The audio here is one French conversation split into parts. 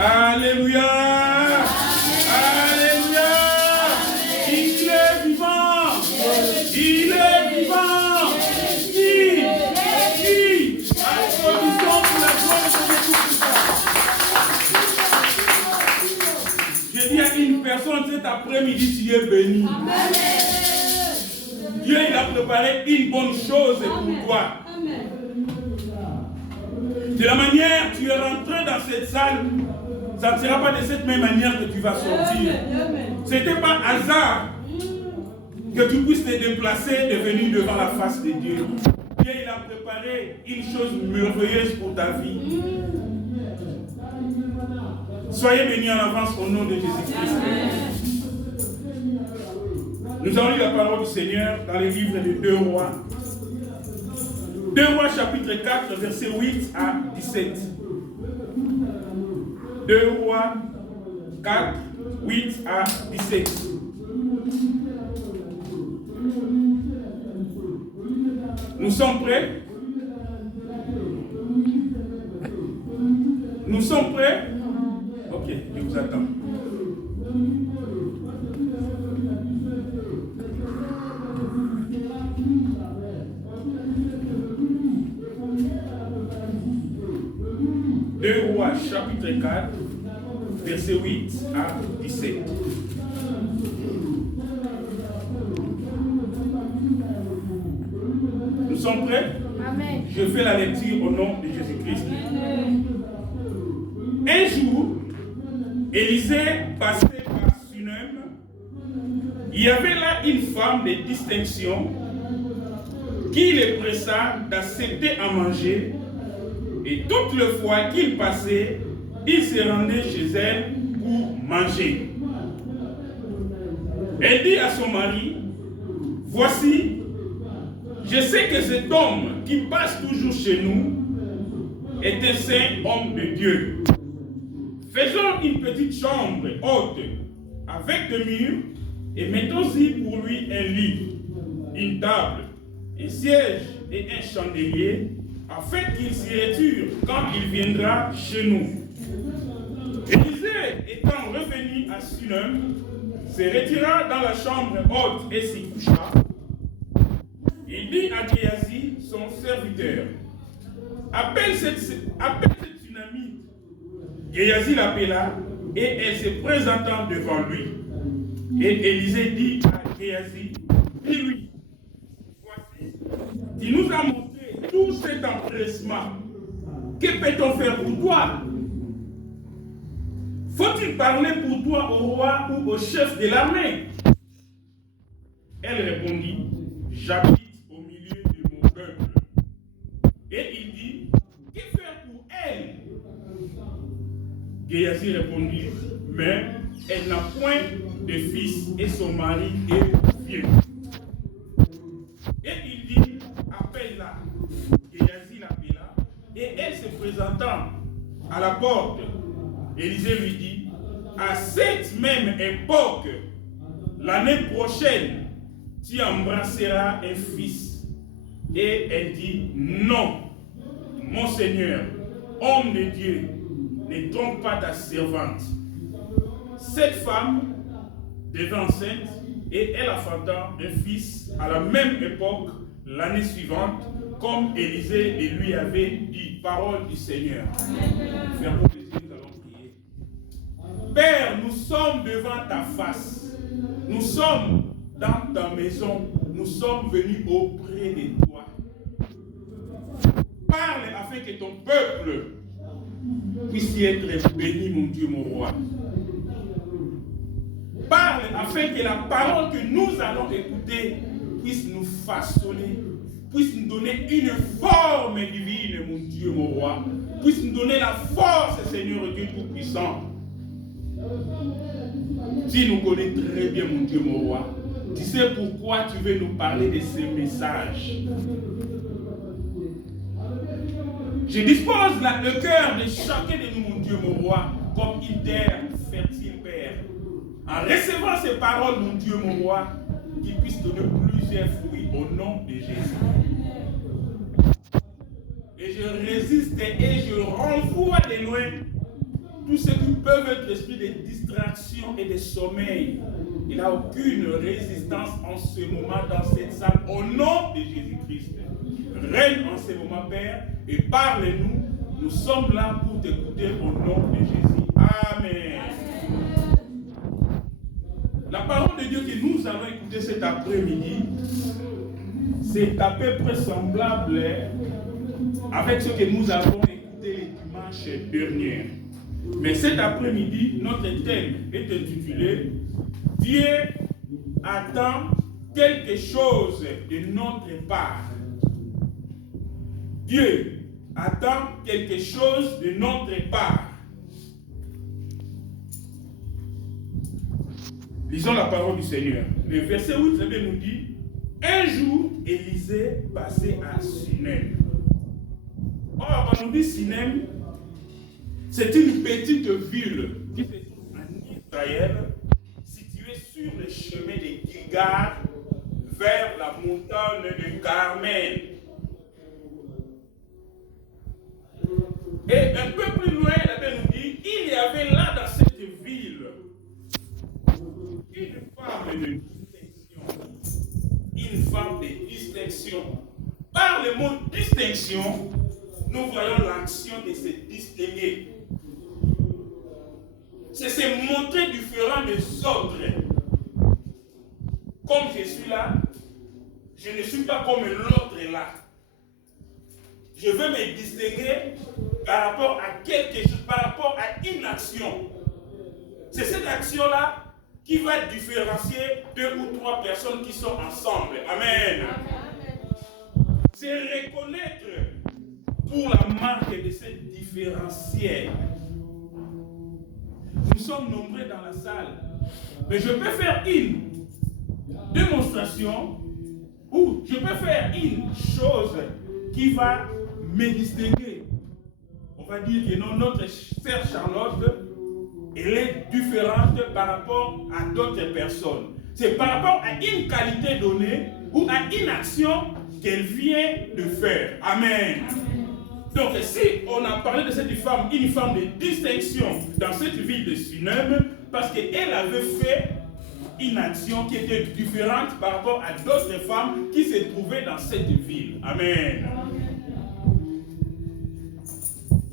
Alléluia. Alléluia. Il est vivant. Il est vivant. Qui applaudissons pour la gloire de Dieu tout-puissant. Je dis à une personne cet après-midi, tu es béni. Amen. Dieu il a préparé une bonne chose pour toi. De la manière tu es rentré dans cette salle, ça ne sera pas de cette même manière que tu vas sortir. Ce n'était pas hasard que tu puisses te déplacer et venir devant la face de Dieu. Dieu il a préparé une chose merveilleuse pour ta vie. Soyez bénis en avance au nom de Jésus-Christ. Nous avons lu la parole du Seigneur dans les livres de 2 Rois. 2 Rois chapitre 4, versets 8 à 17. 2 Rois 4, 8 à 17. Nous sommes prêts? Nous sommes prêts? Ok, je vous attends. Deux Rois, chapitre 4, verset 8 à 17. Nous sommes prêts? Amen. Je fais la lecture au nom de Jésus-Christ. Un jour, Élisée passait par Sunem. Il y avait là une femme de distinction qui le pressa d'accepter à manger. Et toutes les fois qu'il passait, il se rendait chez elle pour manger. Elle dit à son mari, « Voici, je sais que cet homme qui passe toujours chez nous est un saint homme de Dieu. Faisons une petite chambre haute avec des murs et mettons-y pour lui un lit, une table, un siège et un chandelier, afin qu'il s'y retire quand il viendra chez nous. » Élisée, étant revenu à Sunem, se retira dans la chambre haute et s'y coucha. Il dit à Géasi, son serviteur, « Appelle cette Sunamite. » Géasi l'appela et elle se présenta devant lui. Et Élisée dit à Géasi, « Dis-lui, voici, tu nous as montré tout cet empressement. Que peut-on faire pour toi? Faut-il parler pour toi au roi ou au chef de l'armée? » Elle répondit, « J'habite au milieu de mon peuple. » Et il dit, « Que faire pour elle? » Géasi répondit, « Mais elle n'a point de fils et son mari est vieux. » Et il dit, « Appelle-la. » Géasi l'appela, et elle se présentant à la porte, Élisée lui dit, « À cette même époque, l'année prochaine, tu embrasseras un fils. » Et elle dit, « Non, mon Seigneur, homme de Dieu, ne trompe pas ta servante. » Cette femme devint enceinte et elle enfanta un fils à la même époque, l'année suivante, comme Élisée le lui avait dit. Parole du Seigneur. Fermons les yeux, nous allons prier. Père, nous sommes devant ta face. Nous sommes dans ta maison. Nous sommes venus auprès de toi. Parle afin que ton peuple puisse y être béni, mon Dieu, mon roi. Parle afin que la parole que nous allons écouter puisse nous façonner, puisse nous donner une forme divine, mon Dieu, mon roi, puisse nous donner la force, Seigneur Dieu Tout-Puissant. Tu nous connais très bien, mon Dieu, mon roi. Tu sais pourquoi tu veux nous parler de ces messages. Je dispose le cœur de chacun de nous, mon Dieu, mon roi, comme une terre fertile, Père. En recevant ces paroles, mon Dieu, mon roi, qu'il puisse donner plusieurs fruits au nom de Jésus. et je résiste et je renvoie de loin tous ceux qui peuvent être esprit de distraction et de sommeil. Il n'a aucune résistance en ce moment dans cette salle. Au nom de Jésus-Christ, règne en ce moment, Père, et parle-nous. Nous sommes là pour t'écouter au nom de Jésus. Amen. La parole de Dieu que nous allons écouter cet après-midi, c'est à peu près semblable avec ce que nous avons écouté les dimanches derniers. Mais cet après-midi, notre thème est intitulé « Dieu attend quelque chose de notre part ». Dieu attend quelque chose de notre part. Lisons la parole du Seigneur. Le verset 8 nous dit « Un jour, Élisée passait à Sunem. » Or, quand on dit Sunem, c'est une petite ville qui se trouve en Israël, située sur le chemin de Gilgal vers la montagne de Carmel. Et un peu plus loin, la Bible nous dit, il y avait là dans cette ville une femme de distinction. Une femme de distinction. Par le mot distinction, nous voyons l'action de se distinguer. C'est se montrer différent des autres. Comme je suis là, je ne suis pas comme l'autre là. Je veux me distinguer par rapport à quelque chose, par rapport à une action. C'est cette action-là qui va différencier 2 ou 3 personnes qui sont ensemble. Amen. C'est reconnaître pour la marque de cette différentiel. Nous sommes nombreux dans la salle, mais je peux faire une démonstration ou je peux faire une chose qui va me distinguer. On va dire que non, notre sœur Charlotte, elle est différente par rapport à d'autres personnes. C'est par rapport à une qualité donnée ou à une action qu'elle vient de faire. Amen. Donc, si on a parlé de cette femme, une femme de distinction dans cette ville de Sunem, parce qu'elle avait fait une action qui était différente par rapport à d'autres femmes qui se trouvaient dans cette ville. Amen.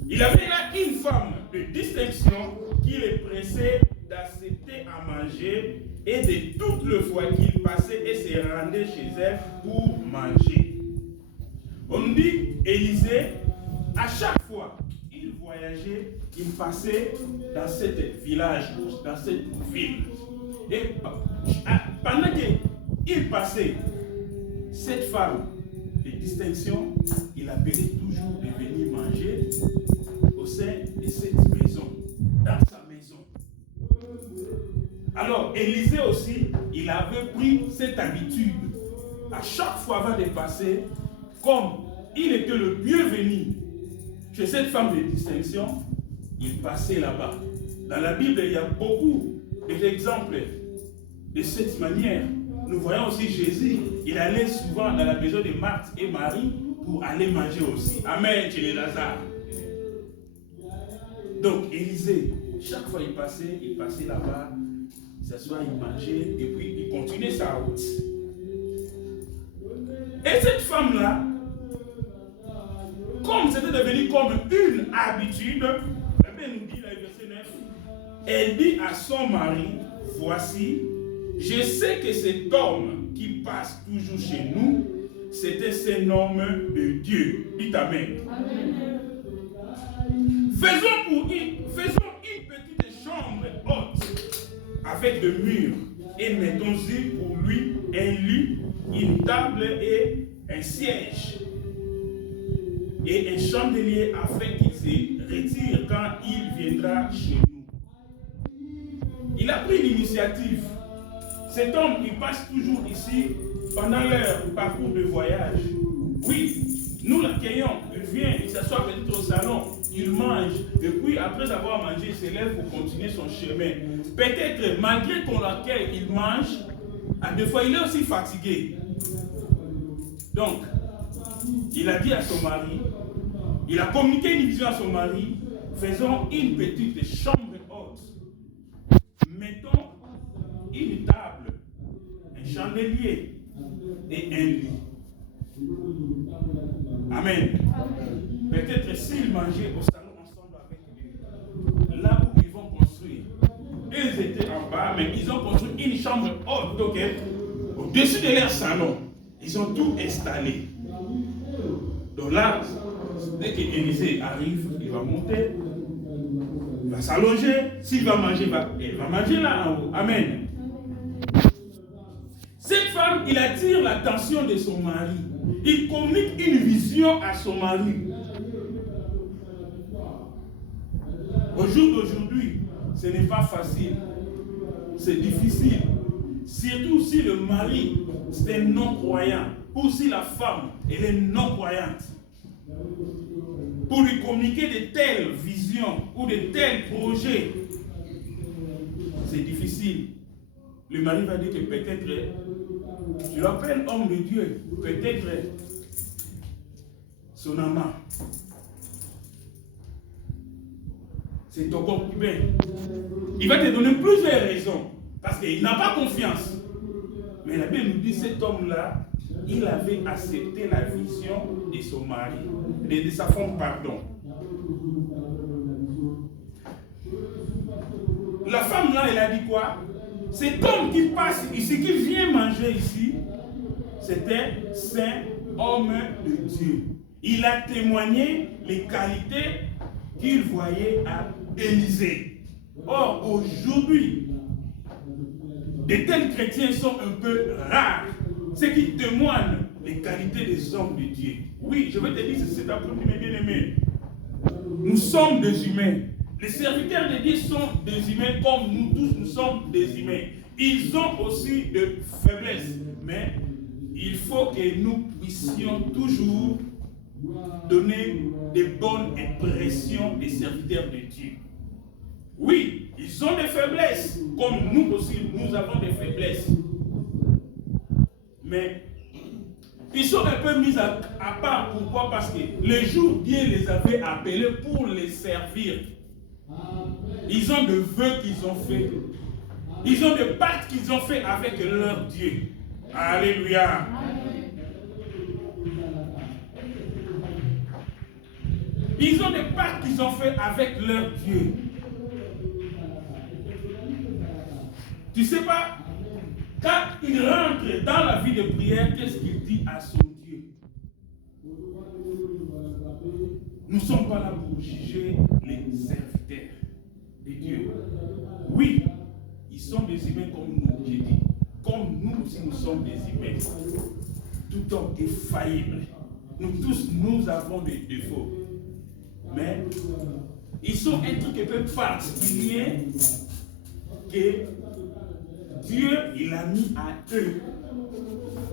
Il avait là une femme de distinction qui le pressait d'accepter à manger et de toutes les fois qu'il passait et se rendait chez elle pour manger. On dit Élisée, à chaque fois qu'il voyageait, il passait dans ce village, dans cette ville. Et pendant qu'il passait, cette femme de distinction, il appelait toujours de venir manger au sein de cette maison, dans sa maison. Alors, Élisée aussi, il avait pris cette habitude. À chaque fois avant de passer, comme il était le bienvenu chez cette femme de distinction, il passait là-bas. Dans la Bible, il y a beaucoup d'exemples de cette manière. Nous voyons aussi Jésus, il allait souvent dans la maison de Marthe et Marie pour aller manger aussi. Amen, chez les Lazare. Donc, Élisée, chaque fois il passait là-bas, il s'assoit, il mangeait, et puis il continuait sa route. Et cette femme-là, comme c'était devenu comme une habitude, la Bible nous dit dans le verset 9, elle dit à son mari, voici, je sais que cet homme qui passe toujours chez nous, c'était un homme de Dieu. Dites Amen. Amen. Faisons une petite chambre haute avec des murs et mettons-y pour lui un lit, une table et un siège et un chandelier afin qu'il se retire quand il viendra chez nous. Il a pris l'initiative. Cet homme, il passe toujours ici pendant leur parcours de voyage. Oui, nous l'accueillons. Il vient, il s'assoit peut-être au salon, il mange. Et puis, après avoir mangé, il se lève pour continuer son chemin. Peut-être, malgré qu'on l'accueille, il mange. À deux fois, il est aussi fatigué. Donc, il a dit à son mari, Il a communiqué une vision à son mari. Faisons une petite chambre haute. Mettons une table, un chandelier et un lit. Amen. Peut-être s'ils mangeaient au salon ensemble avec lui, là où ils vont construire. Ils étaient en bas, mais ils ont construit une chambre haute, ok, au-dessus de leur salon. Ils ont tout installé. Donc là, dès qu'Élisée arrive, il va monter, il va s'allonger. S'il va manger, il va manger là en haut. Amen. Cette femme, il attire l'attention de son mari. Il communique une vision à son mari. Au jour d'aujourd'hui, ce n'est pas facile. C'est difficile. Surtout si le mari est non-croyant ou si la femme elle est non-croyante. Pour lui communiquer de telles visions ou de tels projets, c'est difficile. Le mari va dire que peut-être, tu l'appelles homme de Dieu, peut-être son amant. C'est ton concubin. Il va te donner plusieurs raisons. Parce qu'il n'a pas confiance. Mais la Bible nous dit que cet homme-là, il avait accepté la vision de son mari, de sa femme, pardon. La femme là, elle a dit quoi? Cet homme qui passe ici, qui vient manger ici, c'était saint homme de Dieu. Il a témoigné les qualités qu'il voyait à Élisée. Or, aujourd'hui, de tels chrétiens sont un peu rares. Ceux qui témoignent les qualités des hommes de Dieu. Oui, je vais te dire, c'est cet après-midi, mes bien-aimés. Nous sommes des humains. Les serviteurs de Dieu sont des humains comme nous tous, nous sommes des humains. Ils ont aussi de faiblesses. Mais il faut que nous puissions toujours donner des bonnes impressions des serviteurs de Dieu. Oui, ils ont des faiblesses, comme nous aussi, nous avons des faiblesses. Mais ils sont un peu mis à part. Pourquoi? Parce que le jour Dieu les avait appelés pour les servir. Ils ont des vœux qu'ils ont fait. Ils ont des pactes qu'ils ont fait avec leur Dieu. Alléluia. Ils ont des pactes qu'ils ont fait avec leur Dieu. Tu sais pas, quand il rentre dans la vie de prière, qu'est-ce qu'il dit à son Dieu? Nous ne sommes pas là pour juger les serviteurs de Dieu. Oui, ils sont des humains comme nous, j'ai dit. Comme nous aussi, nous sommes des humains. Tout homme est faillible. Nous tous, nous avons des défauts. Mais ils sont un truc un peu particulier que Dieu, il a mis à eux.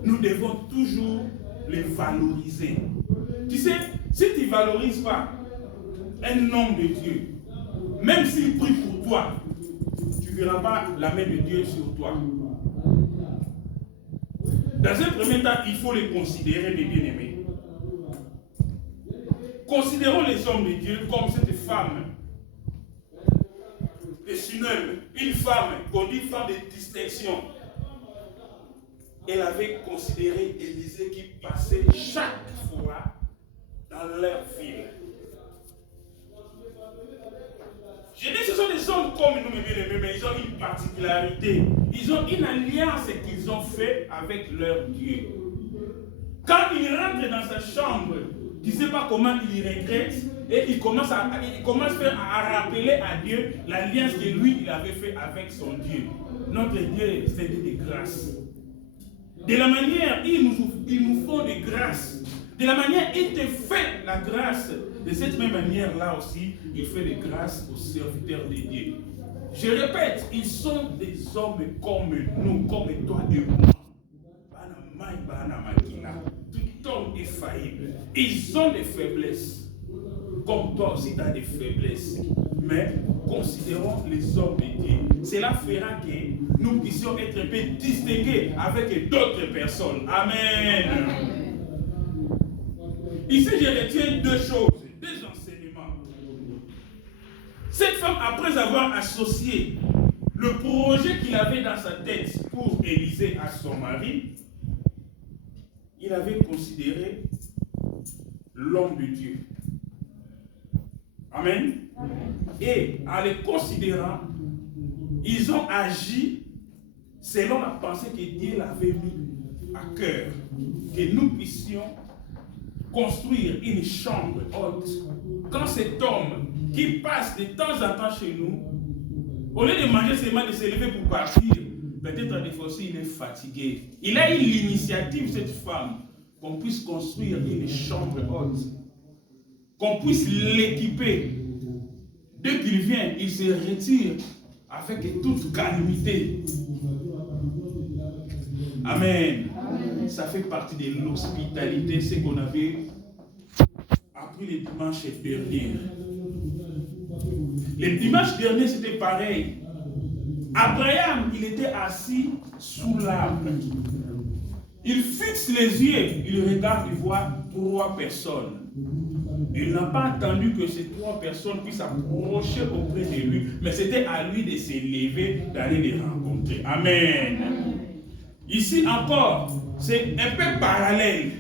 Nous devons toujours les valoriser. Tu sais, si tu ne valorises pas un homme de Dieu, même s'il prie pour toi, tu ne verras pas la main de Dieu sur toi. Dans un premier temps, il faut les considérer, mes bien-aimés. Considérons les hommes de Dieu comme cette femme de Sunem, une femme qu'on dit femme de distinction. Elle avait considéré Élisée qui passait chaque fois dans leur ville. Je dis ce sont des hommes comme nous, mes bien-aimés, mais ils ont une particularité. Ils ont une alliance qu'ils ont fait avec leur Dieu. Quand ils rentrent dans sa chambre, tu ne sais pas comment il regrette et il commence à rappeler à Dieu l'alliance que lui il avait fait avec son Dieu. Notre Dieu, c'est de grâce. De la manière, il nous faut de grâce. De la manière, il te fait la grâce. De cette même manière-là aussi, il fait de grâce aux serviteurs de Dieu. Je répète, ils sont des hommes comme nous, comme toi et moi. Tout homme est faillible. Ils ont des faiblesses. Comme toi aussi, tu as des faiblesses. Mais considérons les hommes de Dieu. Cela fera que nous puissions être un peu distingués avec d'autres personnes. Amen. Ici, je retiens deux choses après avoir associé le projet qu'il avait dans sa tête pour Élisée à son mari, il avait considéré l'homme de Dieu. Amen. Et en les considérant, ils ont agi selon la pensée que Dieu l'avait mis à cœur. Que nous puissions construire une chambre haute. Quand cet homme qui passe de temps en temps chez nous, au lieu de manger seulement, de se lever pour partir, peut-être des fois aussi il est fatigué. Il a eu l'initiative, cette femme, qu'on puisse construire une chambre haute, qu'on puisse l'équiper. Dès qu'il vient, il se retire avec toute calamité. Amen. Ça fait partie de l'hospitalité, ce qu'on avait appris le dimanche dernier. Le dimanche dernier, c'était pareil. Abraham, il était assis sous l'arbre. Il fixe les yeux, il regarde, il voit 3 personnes. Il n'a pas attendu que ces 3 personnes puissent s'approcher auprès de lui, mais c'était à lui de se lever, d'aller les rencontrer. Amen. Ici encore, c'est un peu parallèle.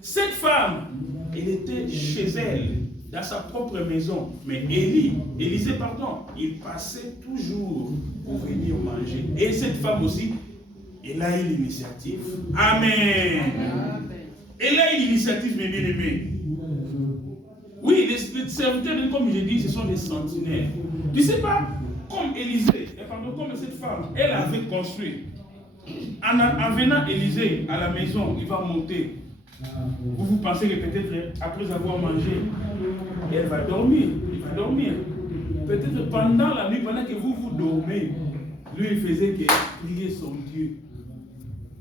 Cette femme, elle était chez elle, dans sa propre maison. Mais Élisée, il passait toujours pour venir manger. Et cette femme aussi, elle a eu l'initiative. Amen. Elle a eu l'initiative, mes bien-aimés. Oui, les serviteurs, comme je dis, ce sont des sentinelles. Tu ne sais pas, comme comme cette femme, elle avait construit. En venant Élisée à la maison, il va monter. Vous pensez que peut-être après avoir mangé, elle va dormir. Il va dormir. Peut-être pendant la nuit, pendant que vous dormez, lui il faisait que prier son Dieu.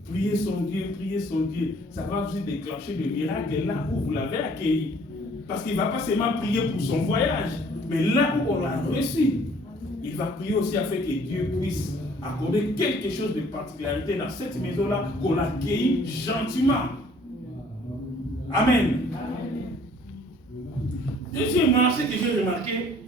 Prier son Dieu, prier son Dieu. Ça va vous déclencher le miracle là où vous l'avez accueilli. Parce qu'il ne va pas seulement prier pour son voyage, mais là où on l'a reçu, il va prier aussi afin que Dieu puisse accorder quelque chose de particularité dans cette maison-là, qu'on accueille gentiment. Amen. Deuxièmement, ce que j'ai remarqué,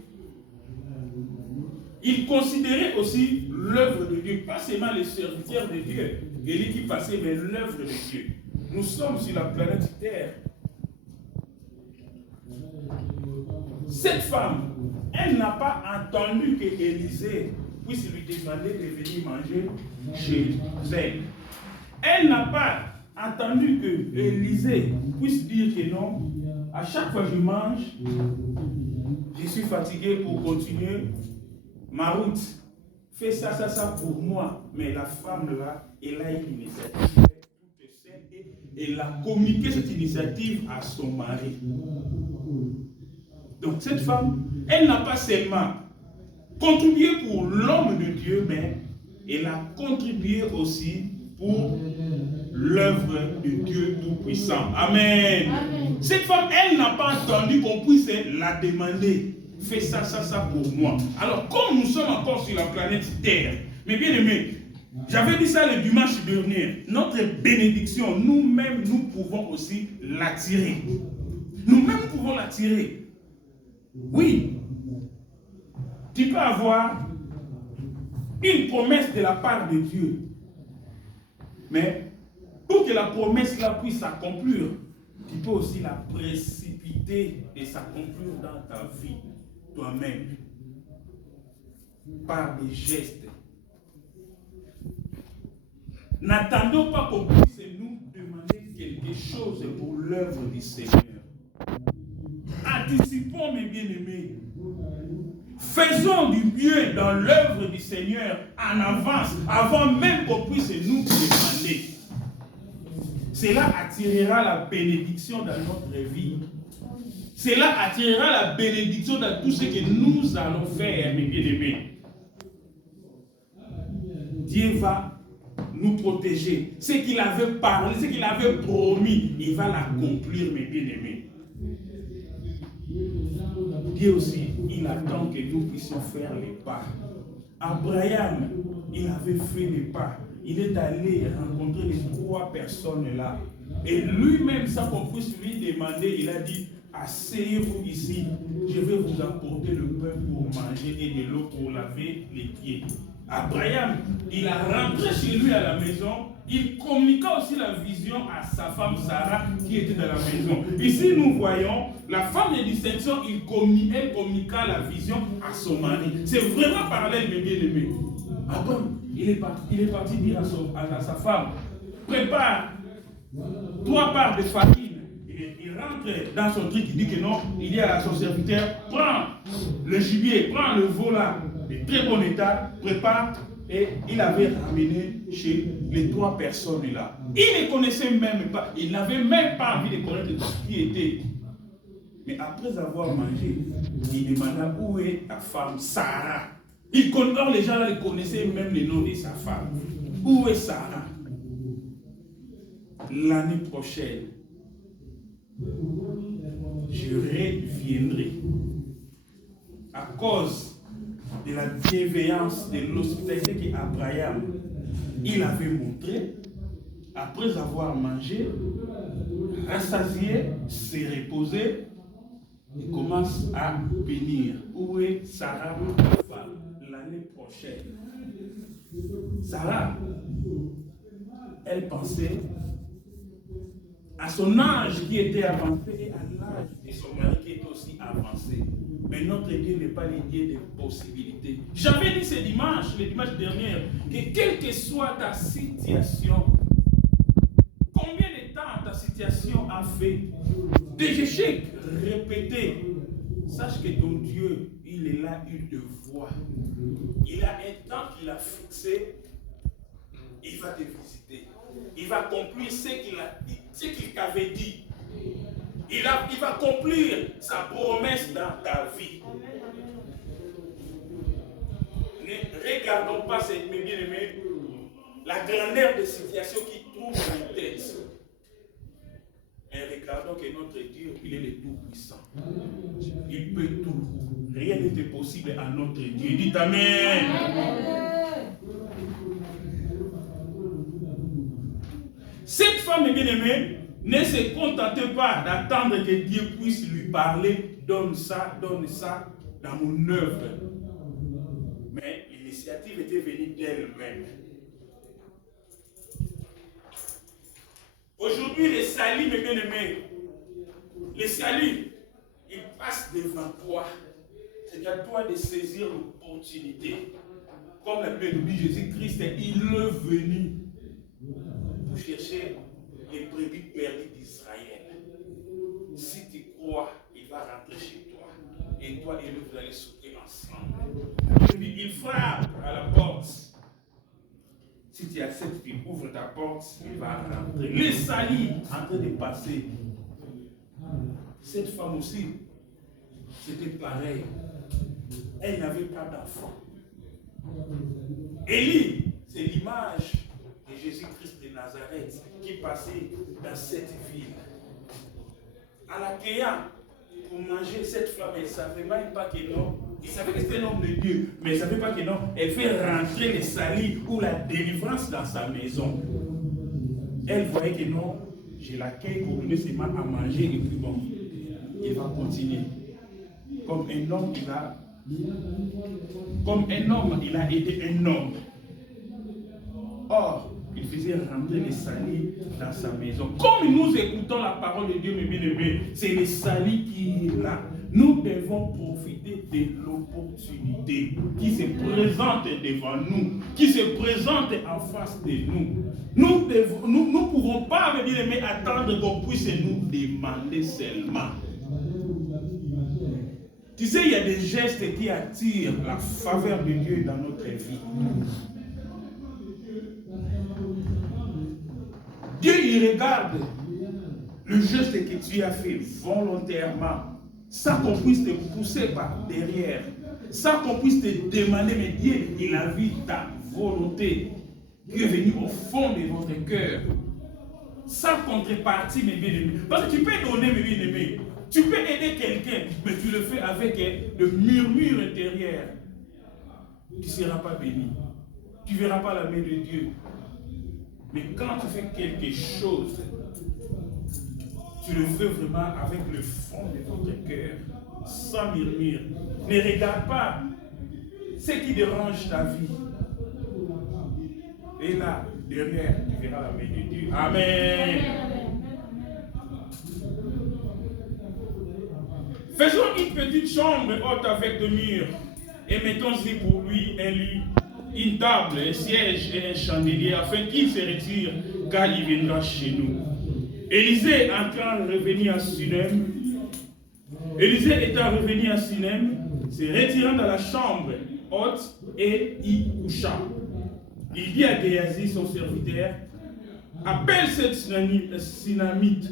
il considérait aussi l'œuvre de Dieu, pas seulement les serviteurs de Dieu, Élie qui passait, mais l'œuvre de Dieu. Nous sommes sur la planète Terre. Cette femme, elle n'a pas entendu que Élisée puisse lui demander de venir manger chez elle. Elle n'a pas entendu que Élisée puisse dire que non, à chaque fois que je mange, je suis fatigué pour continuer ma route. Fais ça pour moi. Mais la femme là, elle a une initiative toute seule et elle a communiqué cette initiative à son mari. Donc cette femme, elle n'a pas seulement contribué pour l'homme de Dieu, mais elle a contribué aussi pour l'œuvre de Dieu Tout-Puissant. Amen. Amen. Cette femme, elle n'a pas entendu qu'on puisse la demander. Fais ça pour moi. Alors, comme nous sommes encore sur la planète Terre, mes bien-aimés, j'avais dit ça le dimanche dernier, notre bénédiction, nous-mêmes, nous pouvons aussi l'attirer. Nous-mêmes pouvons l'attirer. Oui, tu peux avoir une promesse de la part de Dieu. Mais pour que la promesse là puisse s'accomplir, tu peux aussi la précipiter et s'accomplir dans ta vie, toi-même, par des gestes. N'attendons pas qu'on puisse nous demander quelque chose pour l'œuvre du Seigneur. Anticipons, mes bien-aimés. Faisons du mieux dans l'œuvre du Seigneur en avance, avant même qu'on puisse nous demander. Cela attirera la bénédiction dans notre vie. Cela attirera la bénédiction dans tout ce que nous allons faire, mes bien-aimés. Dieu va nous protéger. Ce qu'il avait parlé, ce qu'il avait promis, il va l'accomplir, mes bien-aimés. Dieu aussi, il attend que nous puissions faire les pas. Abraham, il avait fait les pas. Il est allé rencontrer les 3 personnes là. Et lui-même, sans qu'on puisse lui demander, il a dit, asseyez-vous ici, je vais vous apporter le pain pour manger et de l'eau pour laver les pieds. Abraham, il a rentré chez lui à la maison, il communiqua aussi la vision à sa femme Sarah qui était dans la maison. Ici nous voyons la femme de distinction, elle communiqua la vision à son mari. C'est vraiment parallèle, mes bien-aimés. Abraham, il est parti dire à sa femme, prépare 3 parts de farine. Il rentre dans son truc, il dit que non, il dit à son serviteur, prends le gibier, prends le veau là, de très bon état, prépare. Et il avait ramené chez les 3 personnes là. Il ne connaissait même pas, il n'avait même pas envie de connaître ce qui était. Mais après avoir mangé, il demanda où est ta femme Sarah. Or, les gens là, ils connaissaient même le nom de sa femme. Où est Sarah? L'année prochaine, je reviendrai. À cause de la bienveillance, de l'hospitalité qu'Abraham il avait montré, après avoir mangé, rassasié, se reposer, il commence à bénir. Où est Sarah, ma femme, l'année prochaine? Sarah, elle pensait à son âge qui était avancé et à l'âge de son mari qui était aussi avancé. Mais notre Dieu n'est pas le Dieu des possibilités. J'avais dit le dimanche dernier, que quelle que soit ta situation, combien de temps ta situation a fait des échecs répétés, sache que ton Dieu, il est là, il te voit. Il a un temps qu'il a fixé, il va te visiter. Il va accomplir ce qu'il t'avait dit. Il va accomplir sa promesse dans ta vie. Ne regardons pas, mes bien-aimés, la grandeur des situations qui trouvent nos têtes. Mais regardons que notre Dieu, il est le Tout-Puissant. Il peut tout. Rien n'est possible à notre Dieu. Dites Amen. Cette femme, bien-aimée, ne se contentait pas d'attendre que Dieu puisse lui parler, donne ça dans mon œuvre. Mais l'initiative était venue d'elle-même. Aujourd'hui, les salis, mes bien-aimés, les salis, ils passent devant toi. C'est à toi de saisir l'opportunité. Comme la Bible nous dit, Jésus-Christ, il est venu pour chercher les brebis perdues d'Israël. Si tu crois, il va rentrer chez toi. Et toi et lui, vous allez souper ensemble. Il frappe à la porte. Si tu acceptes qu'il ouvre ta porte, il va rentrer. Les salis en train de passer. Cette femme aussi, c'était pareil. Elle n'avait pas d'enfant. Élie, c'est l'image de Jésus-Christ de Nazareth qui passait dans cette ville. En l'accueillant pour manger, cette femme, elle ne savait même pas que non. Il savait que c'était un homme de Dieu, mais elle ne savait pas que non. Elle fait rentrer les salis ou la délivrance dans sa maison. Elle voyait que non, je l'accueille pour donner seulement à manger et puis bon, il va continuer. Comme un homme, il a aidé un homme. Or, il faisait rentrer les salis dans sa maison. Comme nous écoutons la parole de Dieu, mes bien-aimés, c'est les salis qui est là. Nous devons profiter de l'opportunité qui se présente devant nous, qui se présente en face de nous. Nous ne pouvons pas, mes bien-aimés, attendre qu'on puisse nous demander seulement. Tu sais, il y a des gestes qui attirent la faveur de Dieu dans notre vie. Dieu, il regarde le geste que tu as fait volontairement, sans qu'on puisse te pousser par derrière, sans qu'on puisse te demander, mais Dieu, il a vu ta volonté qui est venue au fond de votre cœur, sans contrepartie, mes bien-aimés. Parce que tu peux donner, mes bien-aimés, tu peux aider quelqu'un, mais tu le fais avec le murmure intérieur. Tu ne seras pas béni. Tu ne verras pas la main de Dieu. Mais quand tu fais quelque chose, tu le fais vraiment avec le fond de votre cœur, sans murmure. Ne regarde pas ce qui dérange ta vie. Et là, derrière, tu verras la main de Dieu. Amen. Faisons une petite chambre haute avec des murs et mettons-y pour lui un lit, une table, un siège et un chandelier afin qu'il se retire car il viendra chez nous. Élisée étant revenu à Sunem, se retirant dans la chambre haute et y coucha. Il dit à Géasi, son serviteur, appelle cette Sunamite.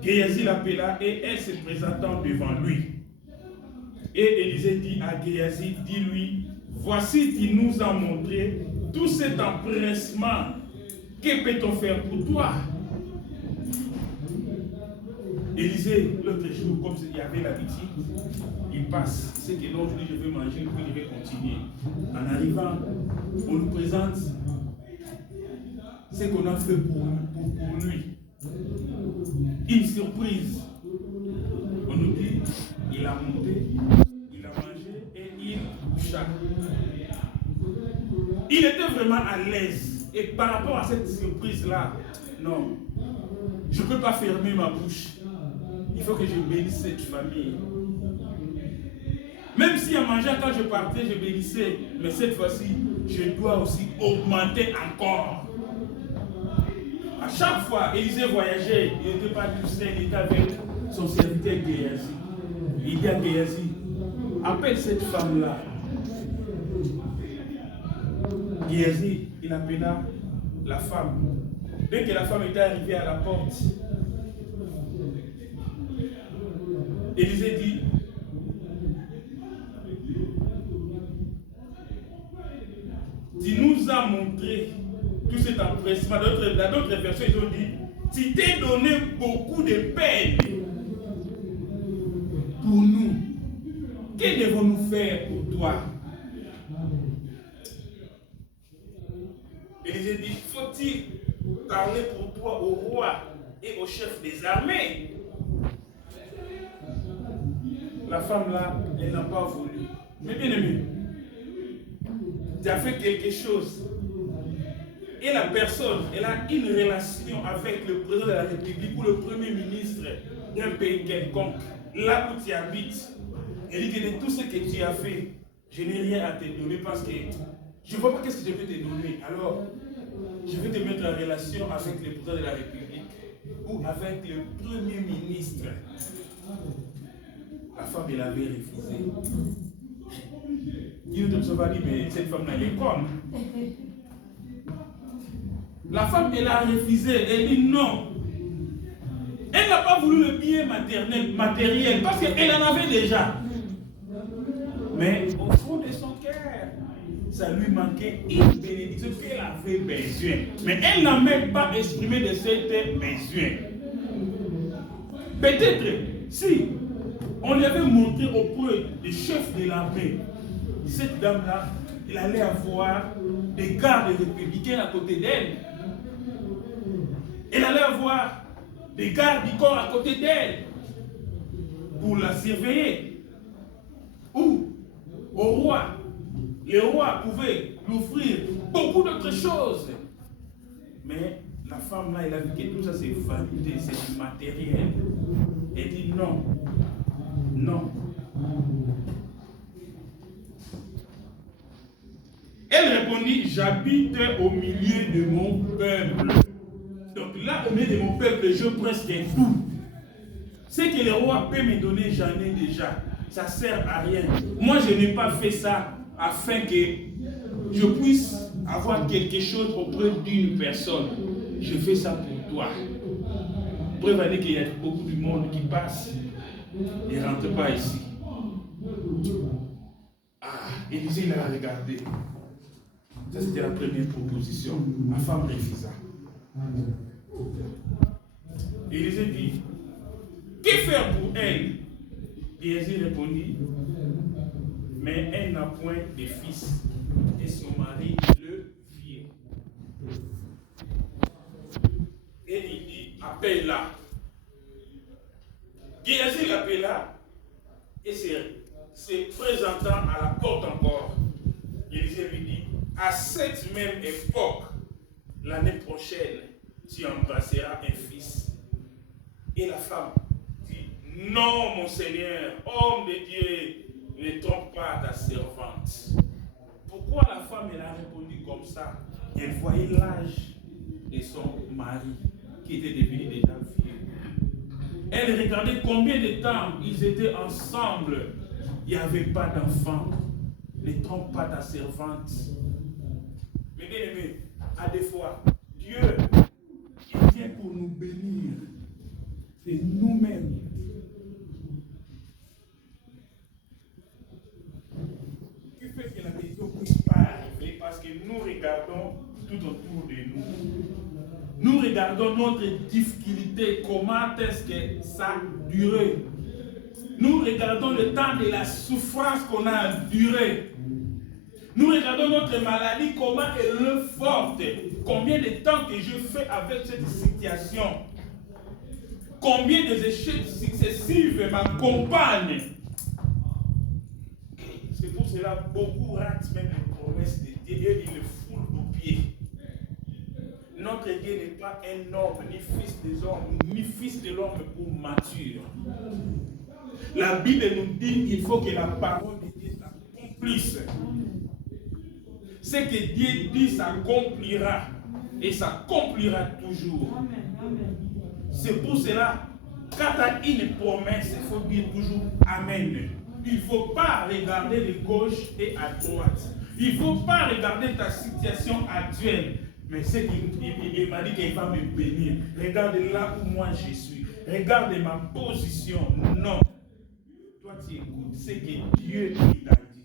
Géasi l'appela et elle se présentant devant lui. Et Élisée dit à Géasi, dis-lui, voici tu nous as montré tout cet empressement. Que peut-on faire pour toi? Élisée, l'autre jour, comme il y avait l'habitude, il passe. C'est que l'aujourd'hui je vais manger, puis je vais continuer. En arrivant, on nous présente ce qu'on a fait pour lui. Une surprise. On nous dit, il a monté, il a mangé et il coucha. Il était vraiment à l'aise. Et par rapport à cette surprise-là, non, je ne peux pas fermer ma bouche. Il faut que je bénisse cette famille. Même si à manger, quand je partais, je bénissais. Mais cette fois-ci, je dois aussi augmenter encore. À chaque fois, Élisée voyageait, il n'était pas tout seul, il était avec son serviteur Géasi. Il dit à Géasi, appelle cette femme-là. Géasi, il appela la femme. Dès que la femme était arrivée à la porte, Élisée dit, tu nous as montré tout cet empressement. Dans d'autres versions, ils ont dit, tu t'es donné beaucoup de peine pour nous. Que devons-nous faire pour toi? Élisée dit, faut-il parler pour toi au roi et au chef des armées? La femme là, elle n'a pas voulu. Mais bien aimé, tu as fait quelque chose. Et la personne, elle a une relation avec le président de la République ou le premier ministre d'un pays quelconque, là où tu habites. Elle dit que de tout ce que tu as fait, je n'ai rien à te donner parce que je ne vois pas qu'est-ce que je peux te donner. Alors, je vais te mettre en relation avec le président de la République ou avec le premier ministre. La femme, elle avait refusé. Il nous a dit, mais cette femme-là, elle est conne. La femme, elle a refusé. Elle dit non. Elle n'a pas voulu le bien matériel parce qu'elle en avait déjà. Mais au fond de son cœur, ça lui manquait une bénédiction qu'elle avait besoin. Mais elle n'a même pas exprimé de cette besoin. Peut-être, si on lui avait montré auprès du chef de l'armée, cette dame-là, elle allait avoir des gardes républicains à côté d'elle. Elle allait avoir des gardes du corps à côté d'elle pour la surveiller. Ou au roi, le roi pouvait l'offrir beaucoup d'autres choses. Mais la femme là, elle a vu que tout ça c'est vanité, c'est du matériel. Elle dit non, non. Elle répondit, j'habite au milieu de mon peuple. Donc là, au milieu de mon peuple, je presque tout. Ce que le roi peut me donner, j'en ai déjà. Ça ne sert à rien. Moi, je n'ai pas fait ça afin que je puisse avoir quelque chose auprès d'une personne. Je fais ça pour toi. Preuve qu'il y a beaucoup de monde qui passe et ne rentre pas ici. Ah, Élisée, il a regardé. Ça, c'était la première proposition. Ma femme refusa. Élisée dit, que faire pour elle? Géasi répondit, mais elle n'a point de fils, et son mari le vieux. Et il dit, appelle-la. Géasi l'appela et se présentant à la porte encore, Élisée lui dit, à cette même époque, l'année prochaine, tu embrasseras un fils. Et la femme dit, non mon Seigneur, homme de Dieu, ne trompe pas ta servante. Pourquoi la femme elle a répondu comme ça? Elle voyait l'âge de son mari qui était devenu déjà vieux. Elle regardait combien de temps ils étaient ensemble. Il n'y avait pas d'enfant. Ne trompe pas ta servante. Mais bien aimé, à des fois, Dieu, il vient pour nous bénir. C'est nous-mêmes. Qui fait que la maison ne puisse pas arriver? Parce que nous regardons tout autour de nous. Nous regardons notre difficulté, comment est-ce que ça a duré. Nous regardons le temps de la souffrance qu'on a endurée. Nous regardons notre maladie, comment elle est forte. Combien de temps que je fais avec cette situation. Combien des échecs successifs m'accompagnent. C'est pour cela que beaucoup ratent même les promesses de Dieu et ils le foulent aux pieds. Notre Dieu n'est pas un homme, ni fils des hommes, ni fils de l'homme pour mature. La Bible nous dit qu'il faut que la parole de Dieu s'accomplisse. Ce que Dieu dit s'accomplira et s'accomplira toujours. C'est pour cela, quand tu as une promesse, il faut dire toujours Amen. Il ne faut pas regarder de gauche et à droite. Il ne faut pas regarder ta situation actuelle. Mais c'est qu'il m'a dit qu'il va me bénir. Regarde là où moi je suis. Regarde ma position. Non. Toi tu écoutes. C'est que Dieu t'a dit.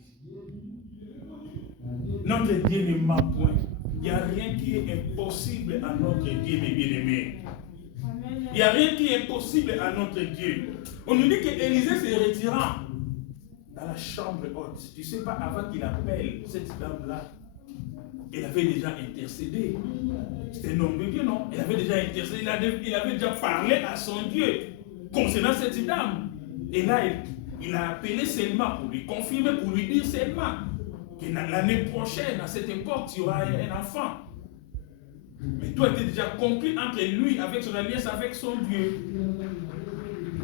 Notre Dieu ne ment point. Il n'y a rien qui est impossible à notre Dieu, mes bien-aimés. Il n'y a rien qui est impossible à notre Dieu. On nous dit qu'Élisée se retirant dans la chambre haute. Tu ne sais pas, avant qu'il appelle cette dame-là, elle avait déjà intercédé. C'était un homme de Dieu, non? Elle avait déjà intercédé. Il avait déjà parlé à son Dieu concernant cette dame. Et là, il a appelé seulement pour lui confirmer, pour lui dire seulement que l'année prochaine, à cette époque, tu auras un enfant. Mais toi, tu es déjà conclu entre lui, avec son alliance, avec son Dieu.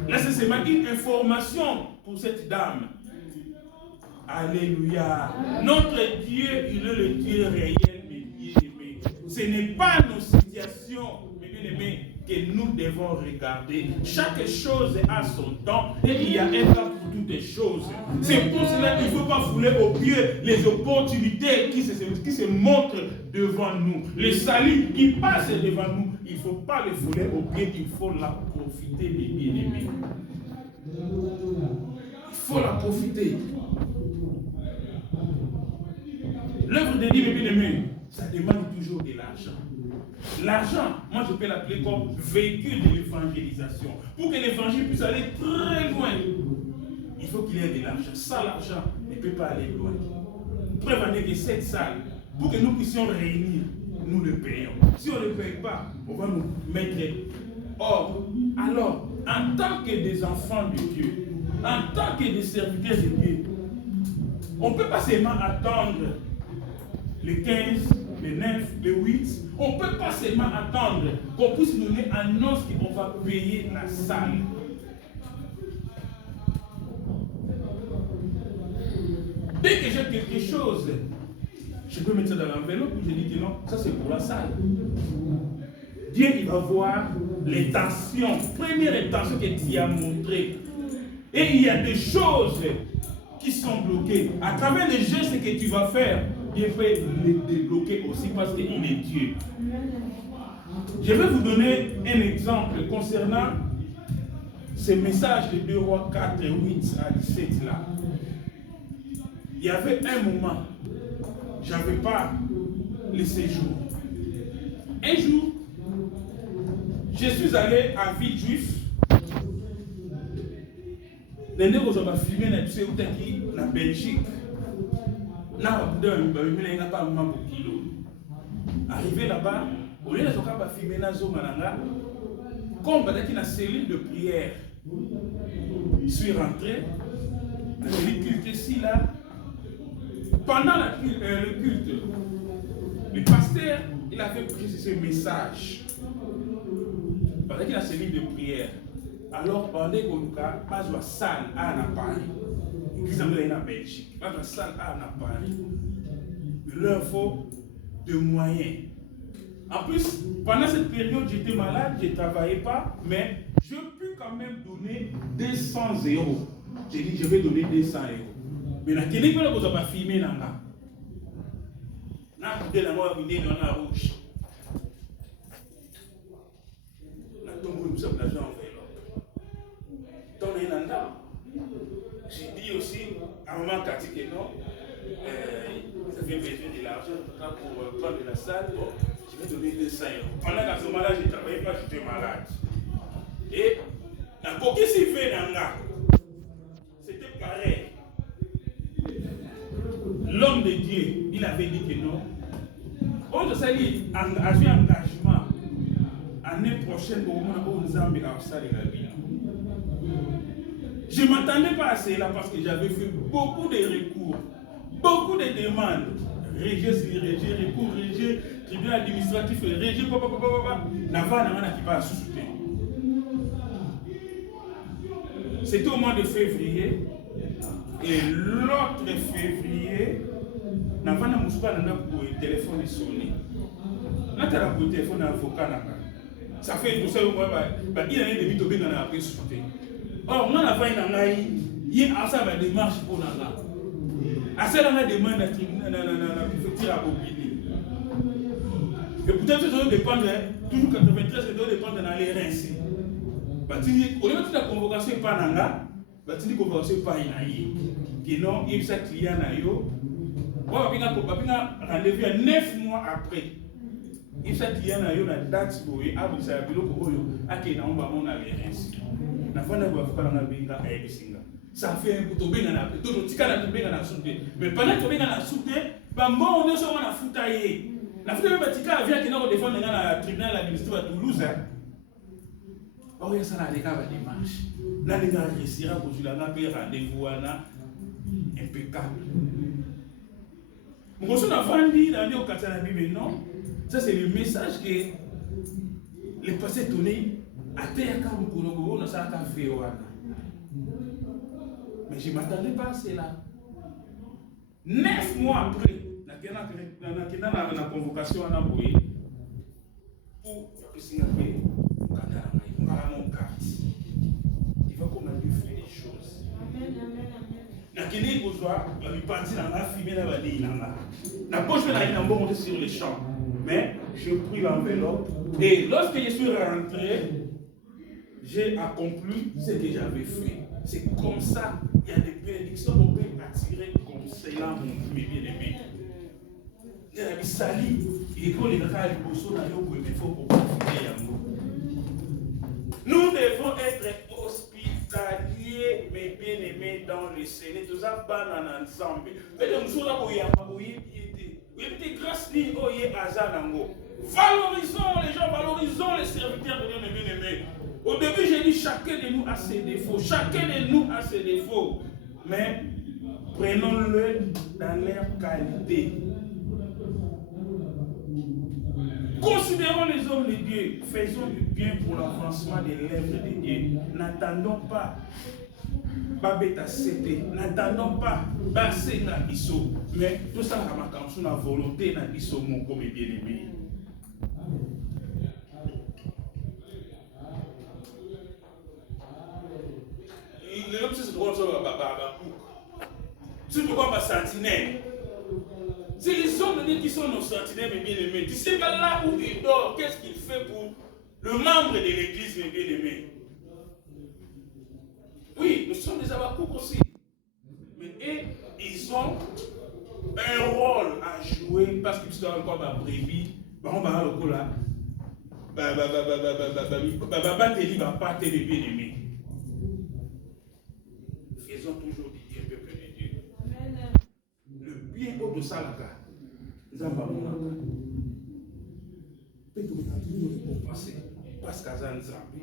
Là, c'est seulement une information pour cette dame. Alléluia. Notre Dieu, il est le Dieu réel, mes bien-aimés. Ce n'est pas nos situations, mes bien-aimés, que nous devons regarder. Chaque chose a son temps et il y a un temps pour toutes les choses. C'est pour cela qu'il ne faut pas fouler aux pieds les opportunités qui se montrent devant nous. Les saluts qui passent devant nous, il ne faut pas les fouler aux pieds, il faut la profiter, mes bien-aimés. Il faut la profiter. L'œuvre de Dieu, mes bien-aimés, ça demande toujours de l'argent. L'argent, moi je peux l'appeler comme véhicule de l'évangélisation. Pour que l'évangile puisse aller très loin, il faut qu'il y ait de l'argent. Sans l'argent, il ne peut pas aller loin. Preuve en est que cette salle, pour que nous puissions réunir, nous le payons. Si on ne le paye pas, on va nous mettre hors. Alors, en tant que des enfants de Dieu, en tant que des serviteurs de Dieu, on ne peut pas seulement attendre le 15, le 9, le 8. On ne peut pas seulement attendre qu'on puisse nous donner annonce qu'on va payer la salle. Dès que j'ai quelque chose, je peux mettre ça dans l'enveloppe ou je dis que non, ça c'est pour la salle. Dieu, il va voir l'intention, première intention que tu as montrée. Et il y a des choses qui sont bloquées. À travers les gestes que tu vas faire, Dieu peut les débloquer aussi parce qu'il est Dieu. Je vais vous donner un exemple concernant ce message de 2 Rois 4, 8 à 17 là. Il y avait un moment, je n'avais pas le séjour. Un jour, je suis allé à Villejuif. Les nègres ont filmé la Belgique. Arrivé là-bas, au lieu de filmer la zone, comme dans une cellule de prière, Je suis rentré, le culte ici, là. Pendant le culte, le pasteur, il avait pris ce message. Pendant qu'il a servi de prière. Alors, pendant qu'on a pas de salle à Paris, ils ont en Belgique, pas de salle à Paris. Il leur faut de moyens. En plus, pendant cette période, j'étais malade, je ne travaillais pas, mais je peux quand même donner 200 euros. J'ai dit, je vais donner 200 euros. Mais la télé, vous avez filmé là. Là, vous avez filmé dans la rouge. Là, nous avons l'argent en vélo. Dans les nanda, j'ai dit aussi à maman Cathy que non, vous avez besoin de l'argent pour prendre la salle. Bon, je vais donner 200 euros. Pendant qu'à ce moment-là, je ne travaillais pas, j'étais malade. Et la coquille s'est fait nanga. C'était pareil. L'homme de Dieu, il avait dit que non. On s'est dit, engager engagement. L'année prochaine, au moment où nous avons la vie. Je ne m'attendais pas à cela parce que j'avais fait beaucoup de recours, beaucoup de demandes. Rejet, recours, rejet, tribunal administratif, rejet, papa. N'a pas soutenir. C'était au mois de février. Et l'autre février, n'a pas de téléphone sonné. N'a pas de téléphone d'avocat. Ça fait tout ça, il y a des mythos qui ont été soutenus. Or, on a fait une démarche, il y a une démarche pour l'anga. À celle on a demandé à la préfecture à Bobini. Et peut-être que ça doit dépendre, toujours 93, ça doit dépendre dans les Rinci. Au lieu de la convocation par l'anga, la convocation par l'inaïe. Qui non, il y a un client on va rendez-vous 9 mois après. Il y a un client qui a une date pour lui, il y a un bureau les Rinci. Ça fait un peu de mais pendant que tu as souté, on est sur la foutaille. La foutaille vient qui nous défendre dans le tribunal administratif à Toulouse. Oh, il y a ça dans les cas de démarche. Là, les gars réussira pour tu l'as rendez-vous impeccable. Mon gosse n'a pas dit dans le Katanabi, mais non. Ça, c'est le message que les passés tournés à terre comme Kounogo, on a ça à faire. Mais je ne m'attendais pas à cela. 9 mois après, la convocation à Naboé, pour signaler mon carte. Il va qu'on a dû faire les choses. Sur les champs. Mais je pris l'enveloppe et lorsque je suis rentré, j'ai accompli ce que j'avais fait. C'est comme ça, il y a des bénédictions qu'on peut attirer comme cela, mon bien-aimé. Il y a des salis, il faut les gars, il faut profiter. Nous devons être hospitaliers, mes bien-aimés, dans le Seigneur. Tout ça, banane ensemble. Valorisons les gens, valorisons les serviteurs de Dieu, mes bien-aimés. Au début, j'ai dit chacun de nous a ses défauts. Chacun de nous a ses défauts. Mais prenons-le dans leur qualité. Considérons les hommes de Dieu. Faisons du bien pour l'avancement des lèvres de Dieu. N'attendons pas. Babeta Cété. N'attendons pas. Basenga Iso. Mais tout ça, c'est la volonté dans Iso, mon comme bien-aimé. Les c'est droit sur c'est pourquoi ma sentinelle. C'est les hommes de Dieu qui sont nos sentinelles, mes bien-aimés. Tu sais pas là où il dort, qu'est-ce qu'il fait pour le membre de l'église, mes bien-aimés. Oui, nous sommes des Habakkuk aussi. Mais ils ont un rôle à jouer parce qu'ils sont encore ma brebis. On va le coup là. Faisons toujours du bien, peuple de Dieu. Le bien au de Salaka. Nous avons peut-être toujours pour passer. Parce qu'à Zanzambi.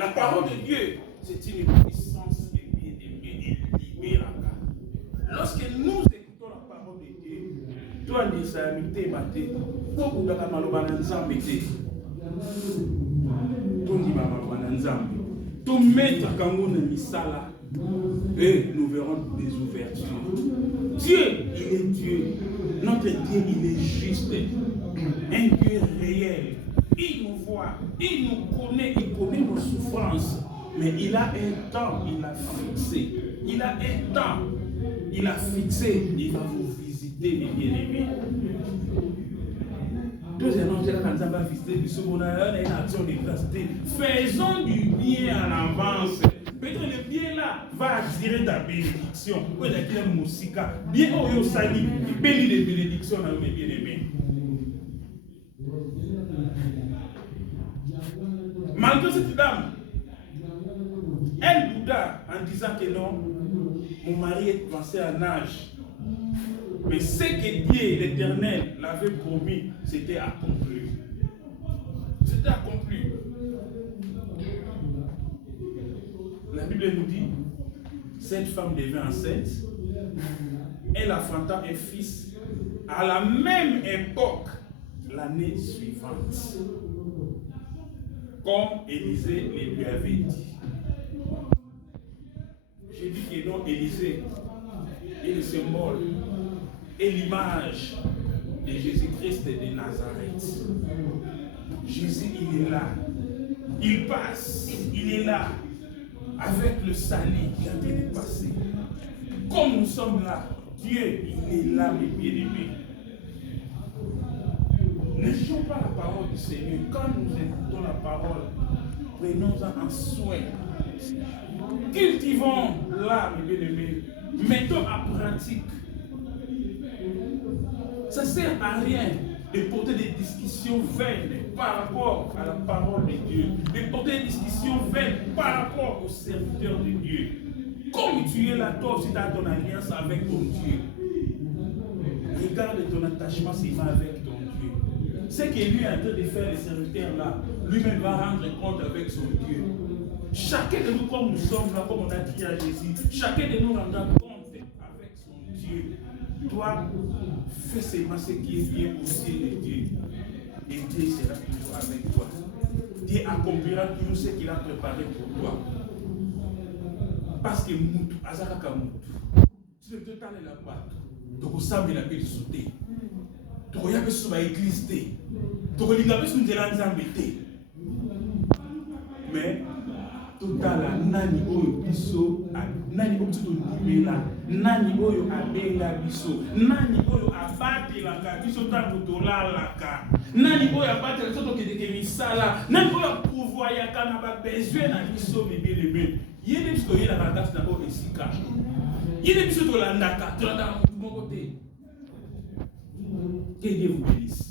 La parole de Dieu, c'est une puissance et libère. Lorsque nous écoutons la parole de Dieu, toi, les amitiés, maté, beaucoup de malobanansam été. Ton dit malobanansam. Ton maître Kangoun Misala. Et nous verrons des ouvertures. Dieu, il est Dieu. Notre Dieu, il est juste. Un Dieu réel. Il nous voit, il nous connaît, il connaît nos souffrances. Mais il a un temps, il a fixé. Il a un temps, il a fixé. Il va vous visiter, mes bien-aimés. Deuxièmement, quand on va visiter, on a une action de grâce. Faisons du bien en avance. Peut-être le bien là va attirer ta bénédiction. Bien au sali, béni de bénédiction dans mes bien-aimés. Malgré cette dame, elle bouda en disant que non, mon mari est passé à âge. Mais ce que Dieu, l'Éternel, l'avait promis, c'était accompli. C'était accompli. La Bible nous dit, cette femme devint enceinte, elle affronta un fils à la même époque, l'année suivante. Comme Élisée lui avait dit. J'ai dit que non, Élisée est le symbole et l'image de Jésus-Christ de Nazareth. Jésus, il est là. Il passe, il est là. Avec le salut qui a été passé. Comme nous sommes là, Dieu, il est là, mes bien-aimés. Ne jouons pas la parole du Seigneur. Quand nous écoutons la parole, prenons-en un soin. Cultivons là, mes bien-aimés. Mettons en pratique. Ça ne sert à rien de porter des discussions vaines par rapport à la parole de Dieu, de porter des discussions vaines par rapport aux serviteurs de Dieu. Comme tu es là, toi aussi, tu as ton alliance avec ton Dieu. Regarde ton attachement seulement avec ton Dieu. Ce que lui est en train de faire, les serviteurs là, lui-même va rendre compte avec son Dieu. Chacun de nous, comme nous sommes là, comme on a dit à Jésus, chacun de nous rendra compte avec son Dieu. Toi, fais seulement ce qui est bien au ciel de Dieu. Et Dieu sera toujours avec toi. Dieu accomplira toujours ce qu'il a préparé pour toi. Parce que Moutou, Azaraka Moutou, tu ne peux pas aller là-bas. Donc, on sait que la paix est sautée. Donc, il y a des choses à l'église. Donc, il y a des choses à l'église. Mais, totala nani oyo biso nani oyo ndimela nani oyo abenga biso nani oyo abatelaka biso tango tolalaka nani oyo abatelaka biso tokendeke misala nani oyo pouvoyaka na babesoin na biso mebelebe yene biso toyelaka kati na oyo esika yene biso tolandaka motu moko te. Que Dieu vous bénisse.